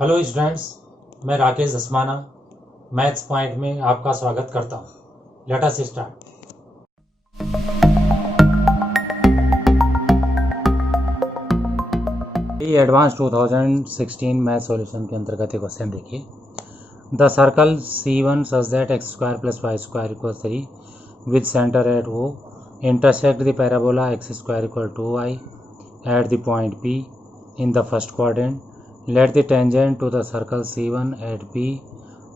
Hello students, मैं Rakesh Dhasmana maths point में आपका स्वागत करता हूँ। Let us start. ये एडवांस 2016 मैथ सॉल्यूशन के अंतर्गत एक क्वेश्चन देखिए। The circle C1 such that x square plus y square equal 3 with center at O intersect the parabola x square equal 2y at the point P in the first quadrant. Let the tangent to the circle C1 at P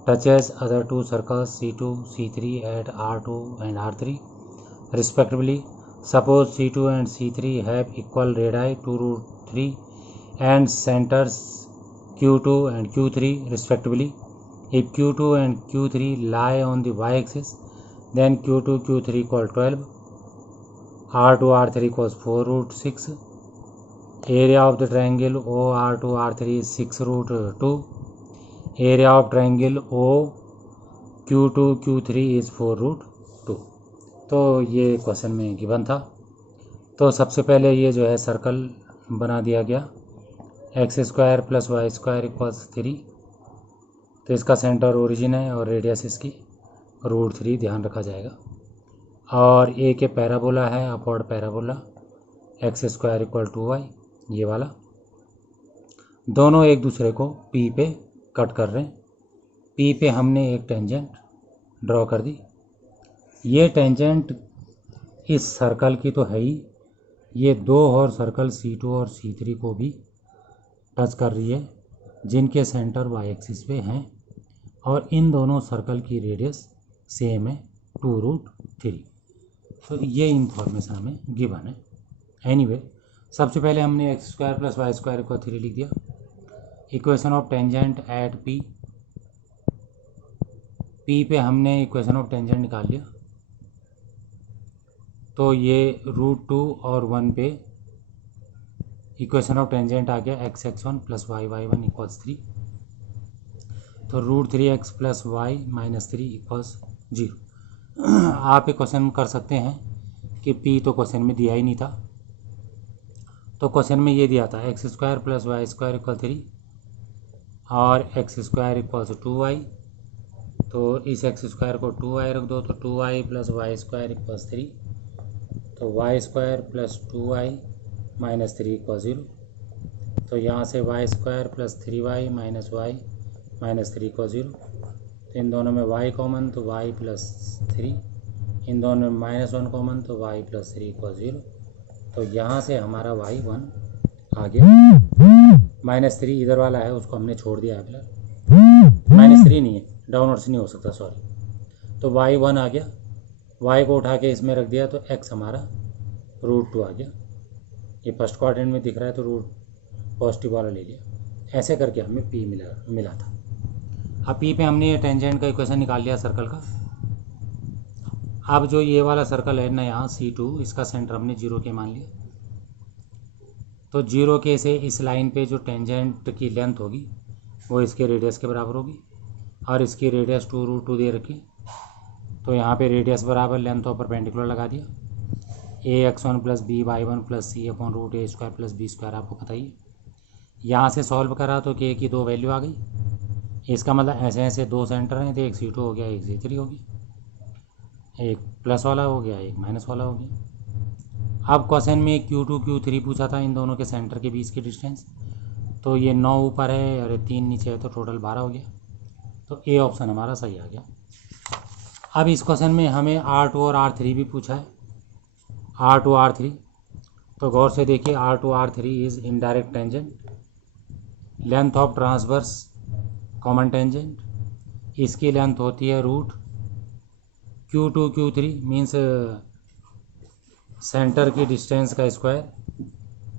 touches other two circles C2, C3 at R2 and R3 respectively. Suppose C2 and C3 have equal radii 2 root 3 and centers Q2 and Q3 respectively. If Q2 and Q3 lie on the y-axis, then Q2, Q3 equal 12, R2, R3 equals 4 root 6. Area of the triangle OR2 R3 is 6 root 2. Area of triangle OQ2 Q3 is 4 root 2. तो ये question में given था। तो सबसे पहले ये जो है सर्कल बना दिया गया x square plus y square equals 3। तो इसका सेंटर ओरिजिन है और रेडियस इसकी रूट 3 ध्यान रखा जाएगा। और ए के पैराबोला है upward parabola x square equal 2y, ये वाला। दोनों एक दूसरे को P पे कट कर रहे हैं। P पे हमने एक टेंजेंट ड्रॉ कर दी। ये टेंजेंट इस सर्कल की तो है ही, ये दो और सर्कल C2 और C3 को भी टच कर रही है जिनके सेंटर वाई एक्सिस पे हैं, और इन दोनों सर्कल की रेडियस सेम है 2 रूट 3। तो ये इंफॉर्मेशन हमें गिवन है। एनीवे, सबसे पहले हमने x square plus y square equal 3 लिख दिया। Equation of tangent at P पे हमने इक्वेशन ऑफ टेंजेंट निकाल लिया। तो ये रूट 2 और 1 पे इक्वेशन ऑफ टेंजेंट आ गया x x one plus y y one equals 3। तो root 3x plus y minus 3 equals 0। आप एक क्वेश्चन कर सकते हैं कि P तो क्वेश्चन में दिया ही नहीं था। तो क्वेश्चन में ये दिया था x square plus y square equal 3 और एक्स स्क्वायर इक्वल्स 2y। तो इस एक्स स्क्वायर को 2y रख दो, तो 2y plus y square equals 3। तो y square plus 2y minus 3 equal 0। तो यहाँ से y square plus 3y minus y minus 3 equal 0। तो इन दोनों में y कॉमन, तो y प्लस 3। इन दोनों में -1 कॉमन, तो y प्लस 3 इक्वल 0। तो यहाँ से हमारा y 1 आ गया। -3 इधर वाला है, उसको हमने छोड़ दिया है फिलहाल। -3 नहीं है, डाउनवर्ड से नहीं हो सकता, सॉरी। तो y 1 आ गया, y को उठा के इसमें रख दिया, तो x हमारा रूट 2 आ गया। ये फर्स्ट क्वाड्रेंट में दिख रहा है तो रूट पॉजिटिव वाला ले लिया। ऐसे करके हमें P मिला था। अब P पे हमने ये टेंजेंट का इक्वेशन निकाल लिया सर्कल का। अब जो ये वाला सर्कल है ना यहाँ C2, इसका सेंटर हमने 0 के मान लिया। तो 0 के से इस लाइन पे जो टेंजेंट की लेंथ होगी वो इसके रेडियस के बराबर होगी, और इसकी रेडियस 2 रूट 2 दे रखी। तो यहाँ पे रेडियस बराबर लेंथ और परपेंडिकुलर लगा दिया। ax1 plus b y one plus c upon root a square plus b square आपको पता ही है। यहाँ से सॉल्व करा तो k की 2 वैल्यू आ गई। इसका मतलब ऐसे ऐसे दो सेंटर हैं, तो एक C2 हो गया, एक C3 हो गया, एक प्लस वाला हो गया, एक माइनस वाला हो गया। अब क्वेश्चन में Q2 Q3 पूछा था, इन दोनों के सेंटर के बीच की डिस्टेंस। तो ये 9 ऊपर है और 3 नीचे है, तो टोटल 12 हो गया। तो ए ऑप्शन हमारा सही आ गया। अब इस क्वेश्चन में हमें R2 और R3 भी पूछा है, R2 R3। तो गौर से देखिए, R2 R3 is indirect tangent, length of transverse common tangent, इसकी लेंथ होती है root Q2 Q3 means center की डिस्टेंस का square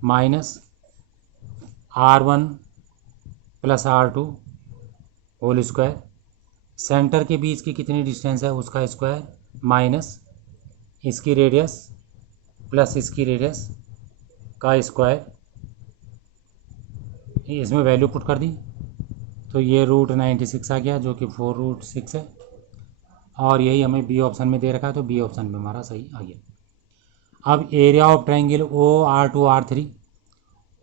minus R1 plus R2 whole square. Center के बीच की कितनी डिस्टेंस है उसका स्क्वायर माइनस इसकी रेडियस प्लस इसकी रेडियस का स्क्वायर। इसमें वैल्यू पुट कर दी, तो ये रूट 96 आ गया, जो कि 4 रूट 6 है। और यही हमें बी ऑप्शन में दे रखा है, तो बी ऑप्शन में हमारा सही आ गया। अब area of triangle OR2 R3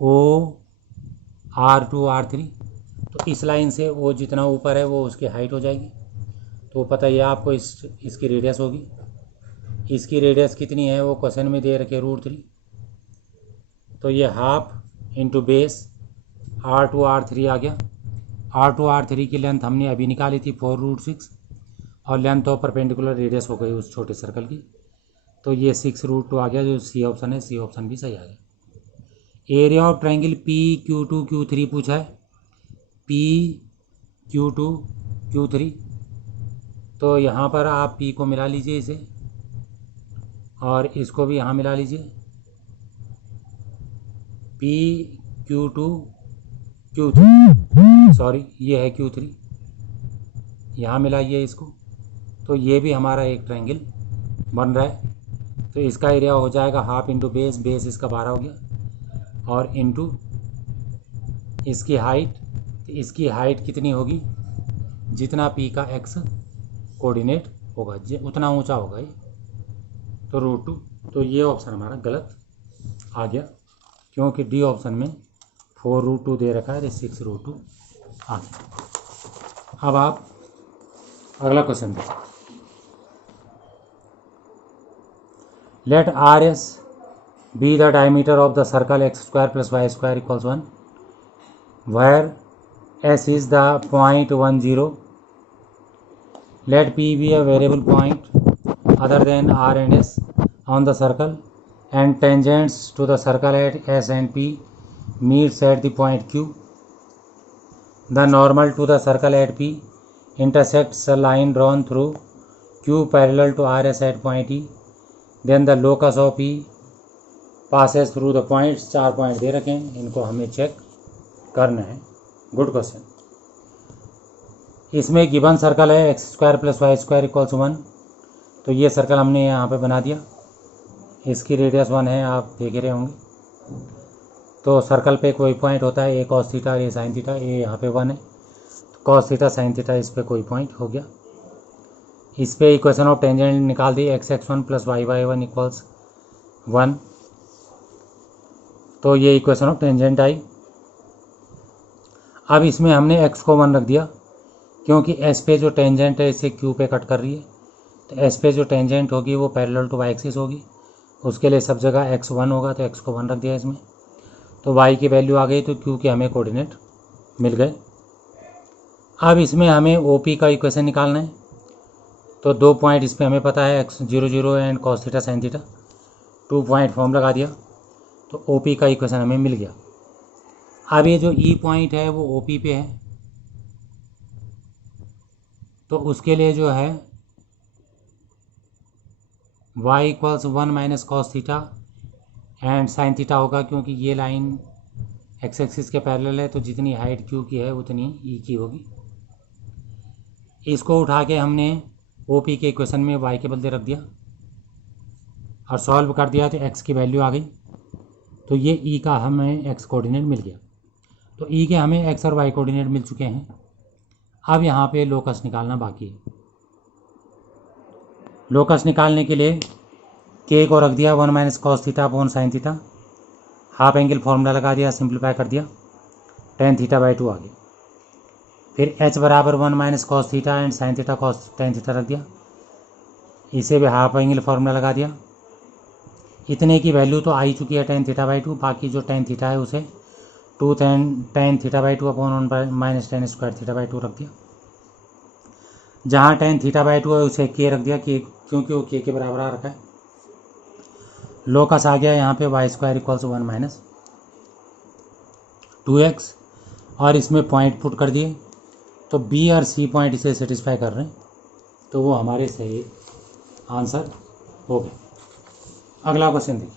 OR2 R3 तो इस लाइन से वो जितना ऊपर है वो उसकी हाइट हो जाएगी। तो पता ही है आपको इसकी रेडियस होगी। इसकी रेडियस कितनी है वो क्वेश्चन में दे रखे √3। तो ये half into base R2 R3 आ गया। R2 R3 की लेंथ हमने अभी निकाली थी 4√6 और लेंथ ऑफ परपेंडिकुलर रेडियस हो गई उस छोटे सर्कल की। तो ये 6√2 आ गया, जो सी ऑप्शन है, सी ऑप्शन भी सही आ गया। Area of triangle PQ2 Q3 पूछा है, PQ2 Q3। तो यहाँ पर आप P को मिला लीजिए इसे और इसको भी यहाँ मिला लीजिए, PQ2 Q3, सॉरी ये है Q3, यहाँ मिलाइए इसको। तो ये भी हमारा एक ट्रायंगल बन रहा है। तो इसका एरिया हो जाएगा हाफ इंटू बेस, बेस इसका 12 हो गया, और इंटू इसकी हाइट। तो इसकी हाइट कितनी होगी, जितना P का x कोऑर्डिनेट होगा उतना ऊंचा होगा ये, तो √2। तो ये ऑप्शन हमारा गलत आ गया, क्योंकि डी ऑप्शन में 4√2 दे रखा है, तो 6√2 आ गया। अब आप अगला क्वेश्चन देखिए। Let RS be the diameter of the circle x² + y² = 1, where S is the point 1, 0. Let P be a variable point other than R and S on the circle, and tangents to the circle at S and P meets at the point Q. The normal to the circle at P intersects a line drawn through Q parallel to RS at point E. Then the locus of P passes through the points। 4 point दे रखे हैं, इनको हमें check करना है। Good question. इसमें given circle है x² + y² = 1। तो ये सर्कल हमने यहाँ पे बना दिया, इसकी रेडियस 1 है, आप देख रहे होंगे। तो सर्कल पे कोई पॉइंट होता है, a cos theta, a sin theta, a यहाँ पे 1 है, तो cos थीटा sin थीटा इस पर कोई पॉइंट हो गया। इस पे इक्वेशन ऑफ टेंजेंट निकाल दी, x(x1 + y(y1) = 1। तो ये इक्वेशन ऑफ टेंजेंट आई। अब इसमें हमने x को 1 रख दिया, क्योंकि s पे जो टेंजेंट है इसे q पे कट कर रही है। तो s पे जो टेंजेंट होगी वो पैरेलल टू y एक्सिस होगी, उसके लिए सब जगह x 1 होगा, तो x को 1 रख दिया इसमें। तो y की वैल्यू आ गई, तो q के हमें कोऑर्डिनेट मिल गए। अब इसमें हमें OP का इक्वेशन निकालना है। तो 2 पॉइंट इस पर हमें पता है, x 0, 0 and cos theta sin theta. 2 point form लगा दिया, तो OP का इक्वेशन हमें मिल गया। अब ये जो E पॉइंट है वो OP पे है, तो उसके लिए जो है y = 1 - cos theta and sin theta होगा, क्योंकि ये लाइन x एक्सिस के पैरेलल है, तो जितनी हाइट Q की है उतनी E की होगी। इसको उठा के हमने OP के इक्वेशन में y के बदले रख दिया और सॉल्व कर दिया, तो x की वैल्यू आ गई। तो ये E का हमें x कोऑर्डिनेट मिल गया। तो E के हमें x और y कोऑर्डिनेट मिल चुके हैं। अब यहाँ पे लोकस निकालना बाकी है। लोकस निकालने के लिए k को रख दिया 1 - cos theta / sin theta, half angle formula लगा दिया, सिंप्लीफाई कर दिया, tan θ/2 आ गया। फिर h बराबर 1 - cos theta and sin theta cos tan theta रख दिया, इसे भी हाफ एंगल फार्मूला लगा दिया। इतने की वैल्यू तो आ ही चुकी है tan θ/2, बाकी जो tan थीटा है उसे 2 tan θ/2 / 1 - tan स्क्वायर θ/2 रख दिया। जहाँ tan θ/2 है उसे k रख दिया, क्योंकि वो k के बराबर आ रखा है। लोकस आ गया यहाँ पे y² = 1 - 2x, और इसमें पॉइंट पुट कर दिए, तो B और C पॉइंट इसे सेटिस्फाई कर रहे हैं, तो वो हमारे सही आंसर हो गए। अगला क्वेश्चन देखिए।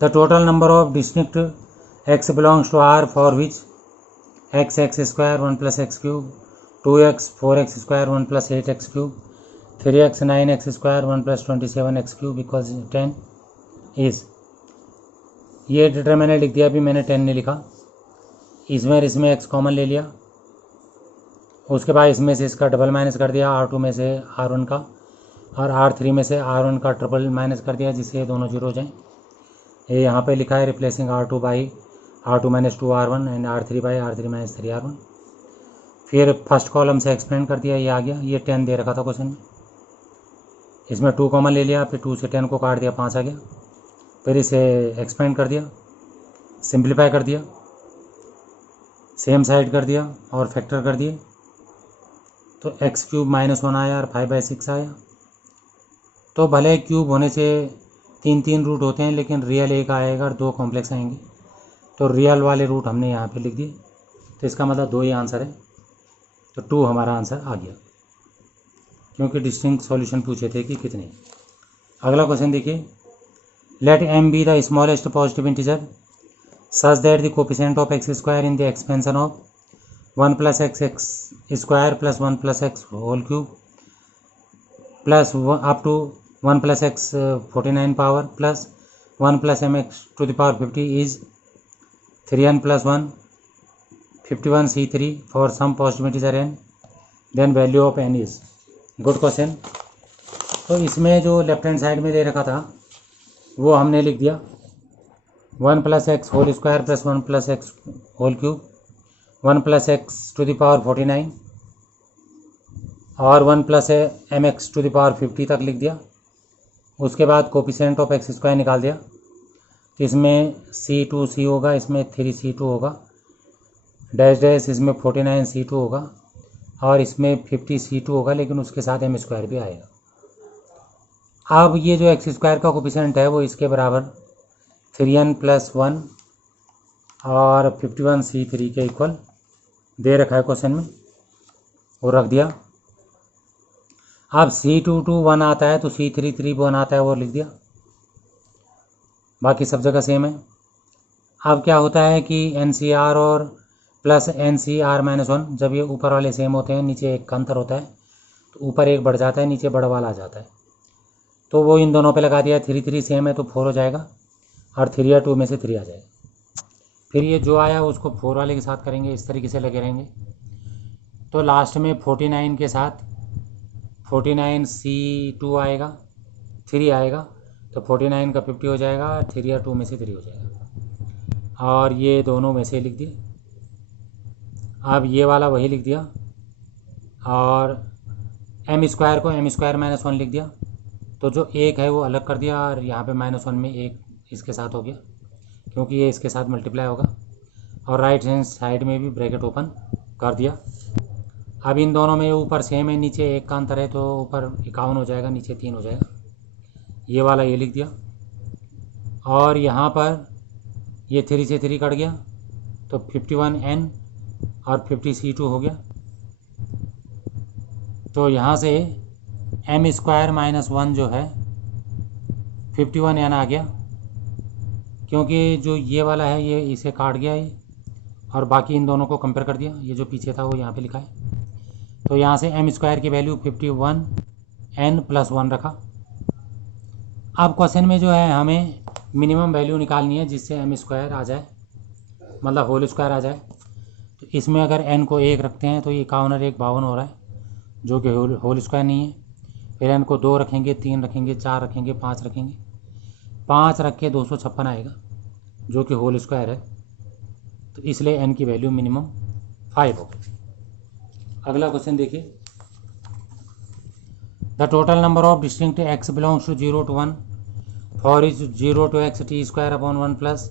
The total number of distinct x belongs to R for which x (x²) 1 + x³ 2x 4x² 1 + 8x³ 3x 9x² 1 + 27x³ = 10 is. ये डिटरमिनेंट लिख दिया, अभी मैंने 10 नहीं लिखा। इसमें x कॉमन ले लिया, उसके बाद इसमें से इसका डबल माइनस कर दिया, R2 में से R1 का, और R3 में से R1 का ट्रिपल माइनस कर दिया, जिससे ये दोनों जीरो हो जाएं। ये यहाँ पे लिखा है replacing R2 by R2 minus 2R1 and R3 by R3 minus 3R1। फिर फर्स्ट कॉलम से एक्सपेंड कर दिया, ये आ गया, ये 10 दे रखा था क्वेश्चन में, इसमें 2 कॉमन ले लिया, फिर 2 से 10 को काट दिया, 5 आ गया। फिर इसे एक्सपेंड कर दिया, सिंप्लीफाई कर दिया, सेम साइड कर दिया और फैक्टर कर दिए, तो एक्स क्यूब माइनस 1 आया और 5/6 आया। तो भले क्यूब होने से 3 रूट होते हैं, लेकिन रियल एक आएगा और 2 कॉम्प्लेक्स आएंगे, तो रियल वाले रूट हमने यहाँ पे लिख दिए, तो इसका मतलब 2 ही आंसर है, तो 2 हमारा आंसर आ गया, क्योंकि डिस्टिंक्ट सॉल्यूशन पूछे थे कि कितने। अगला क्वेश्चन देखिए, let m be the smallest positive integer such that the coefficient of x square in the expansion of 1 plus x square plus 1 plus x whole cube plus up to 1 plus x 49 power plus 1 plus mx to the power 50 is 3n plus 1 51c3 for some positive integer n, then value of n is। Good question. तो इसमें जो left hand side में दे रखा था वो हमने लिख दिया 1 plus x whole square plus 1 plus x whole cube, 1 plus x to the power 49 और 1 plus m x to the power 50 तक लिख दिया। उसके बाद कोफिशिएंट ऑफ एक्स स्क्वायर निकाल दिया, तो इसमें C2C होगा, इसमें 3C2 होगा, डैश डैश इसमें 49C2 होगा और इसमें 50C2 होगा, लेकिन उसके साथ एम स्क्वायर भी आएगा। अब ये जो एक्स स्क्वायर का कोफिशिएंट है वो इसके बराबर 3n प्लस 1 और 51c3 के इक्वल दे रखा है क्वेश्चन में, वो रख दिया। अब C2 1 आता है तो C3 1 आता है, वो लिख दिया, बाकी सब जगह सेम है। अब क्या होता है कि NCR और प्लस NCR माइनस 1, जब ये ऊपर वाले सेम होते हैं, नीचे एक का अंतर होता है, तो ऊपर एक बढ़ जाता है, नीचे बड़ा वाला आ जाता है, तो वो इन दोनों पे लगा दिया। 3 सेम है तो 4 हो जाएगा और 3 या 2 में से 3 आ जाएगा। फिर ये जो आया उसको 4 वाले के साथ करेंगे, इस तरीके से लगे रहेंगे। तो लास्ट में 49 के साथ 49C2 आएगा, 3 आएगा, तो 49 का 50 हो जाएगा, 3 या 2 में से 3 हो जाएगा, और ये दोनों में से लिख दिए। अब ये वाला वही लिख दिया और एम स्क्वायर को एम स्क्वायर माइनस 1 लिख दिया, तो जो एक है वो अलग कर दिया और यहाँ पे -1 में एक इसके साथ हो गया, क्योंकि ये इसके साथ मल्टीप्लाई होगा, और राइट हैंड साइड में भी ब्रैकेट ओपन कर दिया। अब इन दोनों में ऊपर सेम है, नीचे एक का अंतर है, तो ऊपर 51 हो जाएगा, नीचे 3 हो जाएगा, ये वाला ये लिख दिया। और यहाँ पर ये 3 से 3 कट गया, तो 51n और 50C2 हो गया, तो यहाँ से एम स्क्वायर माइनस 1 जो है 51n आ गया, क्योंकि जो ये वाला है ये इसे काट गया ये, और बाकी इन दोनों को कंपेयर कर दिया, ये जो पीछे था वो यहाँ पे लिखा है, तो यहाँ से एम स्क्वायर की वैल्यू 51n प्लस 1 रखा। अब क्वेश्चन में जो है हमें मिनिमम वैल्यू निकालनी है जिससे एम स्क्वायर आ जाए, मतलब होल स्क्वायर आ जाए। तो इसमें अगर n को 1 रखते हैं तो ये 51 और 1 52 हो रहा है, जो कि होल स्क्वायर नहीं है। फिर n को 2 रखेंगे, 3 रखेंगे, 4 रखेंगे, 5 रखेंगे, 5 रख के 256 आएगा, जो कि होल स्क्वायर है, तो इसलिए n की वैल्यू मिनिमम 5 होगी। अगला क्वेश्चन देखिए, the total number of distinct x belongs to 0 to 1 for is 0 to x t square upon 1 plus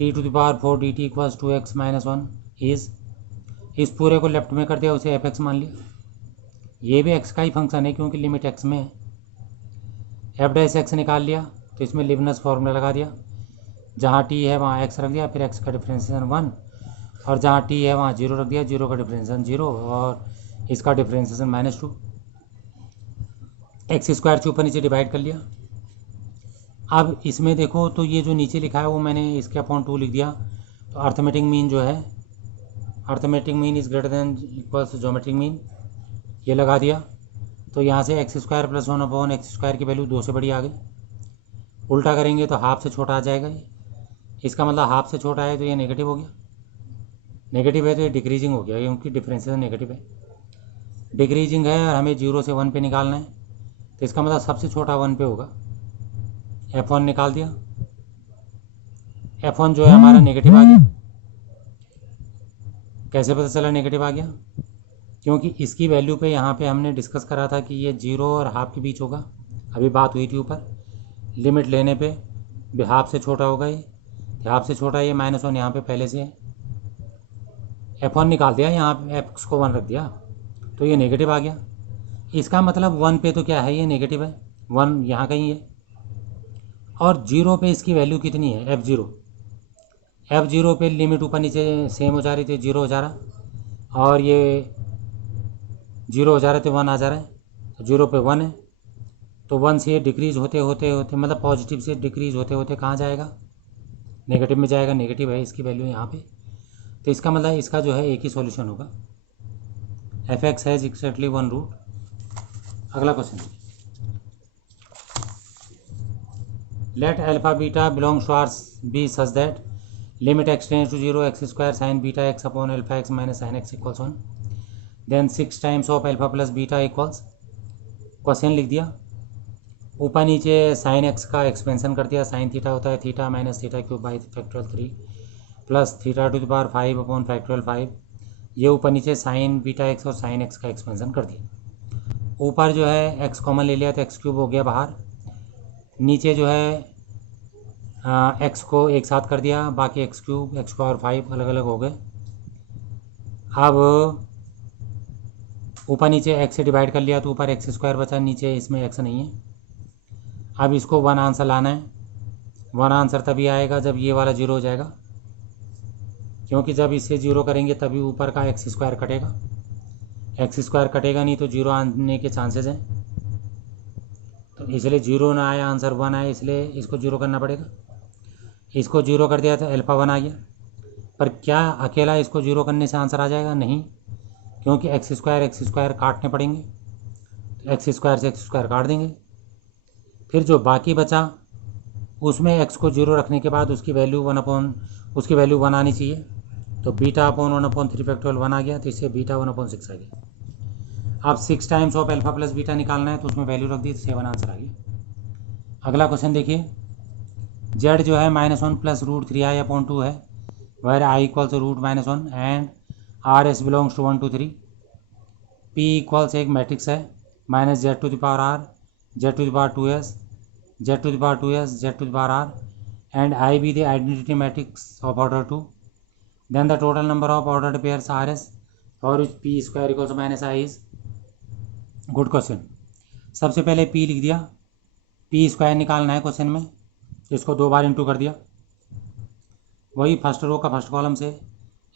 t to the power 4 dt equals to x minus 1 is. इस पूरे को left में कर दिया, उसे एफ एक्स मान लिया। ये भी x का ही फंक्शन है क्योंकि लिमिट x में है। एफ डैश एक्स निकाल लिया, तो इसमें लिबनस फार्मूला लगा दिया, जहाँ t है वहाँ x रख दिया, फिर x का डिफ्रेंशिएशन 1, और जहाँ t है वहाँ 0 रख दिया, 0 का डिफ्रेंशिएशन 0 और इसका डिफ्रेंशिएशन -2। एक्स स्क्वायर से ऊपर नीचे डिवाइड कर लिया। अब इसमें देखो तो ये जो नीचे लिखा है वो मैंने इसके अपॉन 2 लिख दिया, तो अर्थमेटिक मीन जो है, arithmetic mean is greater than equals geometric mean, ये लगा दिया। तो यहाँ से x square plus 1 upon x square की वैल्यू 2 से बड़ी आ गई। उल्टा करेंगे तो हाफ से छोटा आ जाएगा ये, इसका मतलब हाफ से छोटा है तो ये नेगेटिव हो गया, नेगेटिव है तो ये डिक्रीजिंग हो गया, क्योंकि डिफरेंशिएशन नेगेटिव है, डिक्रीजिंग है और हमें 0 से 1 पे निकालना है, तो इसका मतलब सबसे छोटा 1 पे होगा। F1 निकाल दिया, F1 जो है हमारा नेगेटिव आ गया, कैसे पता चला नेगेटिव आ गया? क्योंकि इसकी वैल्यू पे यहाँ पे हमने डिस्कस करा था कि ये 0 और हाफ के बीच होगा, अभी बात हुई थी ऊपर। लिमिट लेने पे हाफ से छोटा होगा, ये हाफ से छोटा, ये -1 यहाँ पे पहले से है। F1 निकाल दिया, यहाँ पे x को 1 रख दिया, तो ये नेगेटिव आ गया। इसका मतलब 1 पे तो क्या है, ये नेगेटिव है, 1 यहाँ कहीं है। और 0 पे इसकी वैल्यू कितनी है, F0 पे लिमिट ऊपर नीचे सेम हो जा रही थी, 0 हो जा रहा, और ये 0 हो जा रहे थे, 1 आ जा रहा है, तो 0 पे 1 है, तो 1 से ये डिक्रीज़ होते होते होते मतलब पॉजिटिव से डिक्रीज़ होते होते कहाँ जाएगा, नेगेटिव में जाएगा। नेगेटिव है इसकी वैल्यू यहाँ पे, तो इसका मतलब इसका जो है एक ही सॉल्यूशन होगा, f(x) हैज़ एक्जैक्टली 1 रूट। अगला question, let alpha beta belongs to R be such that limit x tends to 0 x square sine beta x upon alpha x minus sine x equals 1, then 6 times of alpha plus beta equals. Question लिख दिया, ऊपर नीचे sign x का expansion कर दिया, sine theta होता है theta minus theta cube by factorial 3 plus theta two the power 5 upon factorial 5। ये ऊपर नीचे साइन बीटा x और साइन x का एक्सपेंशन कर दिया। ऊपर जो है x कॉमन ले लिया तो x क्यूब हो गया बाहर, नीचे जो है x को एक साथ कर दिया, बाकी x क्यूब x पावर 5 अलग अलग हो गए। अब ऊपर नीचे x से डिवाइड कर लिया तो ऊपर x स्क्वायर बचा, नीचे इसमें x नहीं है। अब इसको 1 आंसर लाना है, 1 आंसर तभी आएगा जब ये वाला 0 हो जाएगा, क्योंकि जब इसे 0 करेंगे तभी ऊपर का x स्क्वायर कटेगा, x स्क्वायर कटेगा नहीं तो 0 आने के चांसेस हैं। तो इसलिए 0 ना आया, आंसर 1 आया, इसलिए इसको 0 करना पड़ेगा। इसको 0 कर दिया तो अल्फा 1 आ गया, पर क्या अकेला इसको 0 करने से आंसर आ जाएगा? नहीं, क्योंकि x स्क्वायर काटने पड़ेंगे, तो x स्क्वायर से x स्क्वायर काट देंगे। फिर जो बाकी बचा उसमें x को 0 रखने के बाद उसकी वैल्यू 1 आनी चाहिए, तो बीटा अपॉन 1/3 फैक्टोरियल 1 आ गया, तो इससे बीटा 1/6 आ गया। अब 6 times of alpha plus beta निकालना है, तो उसमें वैल्यू रख दी, तो 7 आंसर आ गया। अगला क्वेश्चन देखिए, z जो है -1 प्लस √3i/2 है, where i equals √-1 and R S belongs to 1 2 3। p equals एक मैट्रिक्स है, -z to the power r, z to the power 2s, z to the power 2s, z to the power r, and I be the identity matrix of order 2, then the total number of ordered pairs Rs for which p square equals to -i is। Good question. सबसे पहले p लिख दिया, p square निकालना है question में, इसको 2 bar into कर दिया, वही फर्स्ट रो का फर्स्ट कॉलम से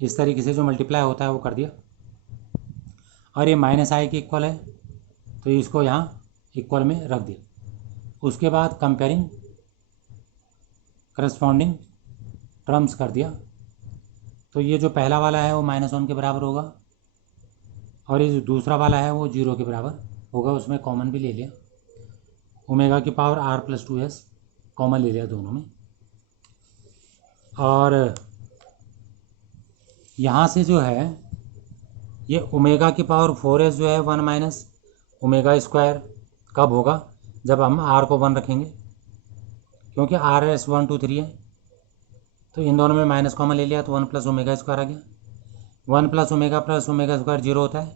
इस तरीके से जो मल्टीप्लाई होता है वो कर दिया, और ये -i के इक्वल है तो इसको यहाँ इक्वल में रख दिया। उसके बाद कंपेयरिंग करस्पॉन्डिंग टर्म्स कर दिया, तो ये जो पहला वाला है वो -1 के बराबर होगा, और ये जो दूसरा वाला है वो 0 के बराबर होगा, उसमें कॉमन भी ले लिया, ओमेगा की पावर r+2s कॉमन ले लिया दोनों में। और यहाँ से जो है ये ओमेगा की पावर 4s जो है 1 माइनस ओमेगा स्क्वायर कब होगा? जब हम r को 1 रखेंगे, क्योंकि rs 1 2 3 है, तो इन दोनों में माइनस कॉमन ले लिया तो 1 प्लस ओमेगा स्क्वायर आ गया। 1 प्लस ओमेगा स्क्वायर 0 होता है,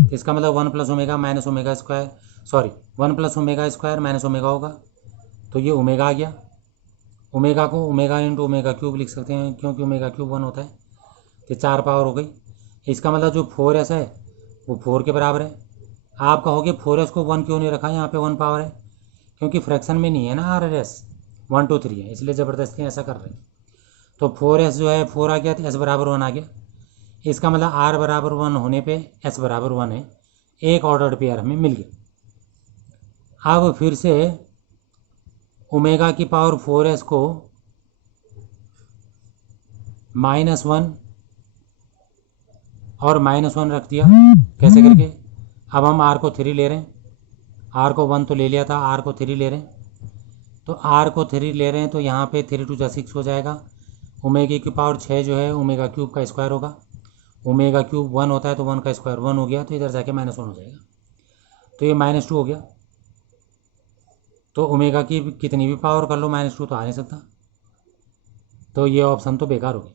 तो इसका मतलब 1 plus omega minus omega square, sorry 1 plus omega square minus omega होगा, तो ये ओमेगा आ गया। ओमेगा को ओमेगा इंटू ओमेगा क्यूब लिख सकते हैं, क्योंकि ओमेगा क्यूब 1 होता है, तो 4 पावर हो गई। इसका मतलब जो 4s है वो 4 के बराबर है। आप कहोगे 4s को 1 क्यों नहीं रखा, यहाँ पे 1 पावर है, क्योंकि फ्रैक्शन में नहीं है ना, RS 1 2 3 है, इसलिए ज़बरदस्ती ऐसा कर रहे हैं। तो 4s जो है 4 आ गया, तो s बराबर 1 आ गया। इसका मतलब r बराबर 1 होने पे s बराबर 1 है, एक ऑर्डर्ड पेयर हमें मिल गया। अब फिर से ओमेगा की पावर 4s को -1 और -1 रख दिया, कैसे करके? अब हम r को 3 ले रहे हैं, r को 1 तो ले लिया था, r को 3 ले रहे हैं, तो r को 3 ले रहे हैं, तो यहाँ पे 3 2 6 हो जाएगा। ओमेगा की पावर 6 जो है ओमेगा क्यूब का स्क्वायर होगा, ओमेगा क्यूब 1 होता है तो 1 का स्क्वायर 1 हो गया, तो इधर जाके -1 हो जाएगा, तो ये -2 हो गया। तो ओमेगा की कितनी भी पावर कर लो -2 तो आ नहीं सकता, तो ये ऑप्शन तो बेकार हो गया।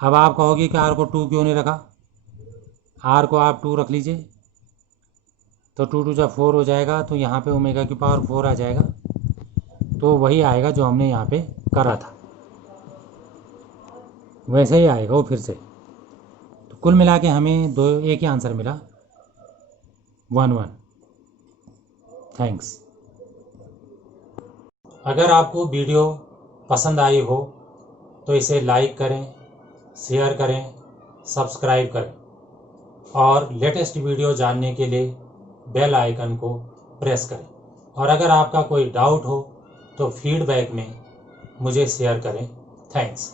अब आप कहोगे कि आर को 2 क्यों नहीं रखा, आर को आप 2 रख लीजिए, तो 2 2 जब 4 हो जाएगा, तो यहाँ पे ओमेगा की पावर 4 आ जाएगा, तो वही आएगा जो हमने यहाँ पे करा था, वैसे ही आएगा वो फिर से। तो कुल मिला के हमें एक ही आंसर मिला, 1 1। थैंक्स। अगर आपको वीडियो पसंद आई हो तो इसे लाइक करें, शेयर करें, सब्सक्राइब करें और लेटेस्ट वीडियो जानने के लिए बेल आइकन को प्रेस करें। और अगर आपका कोई डाउट हो तो फीडबैक में मुझे शेयर करें। थैंक्स।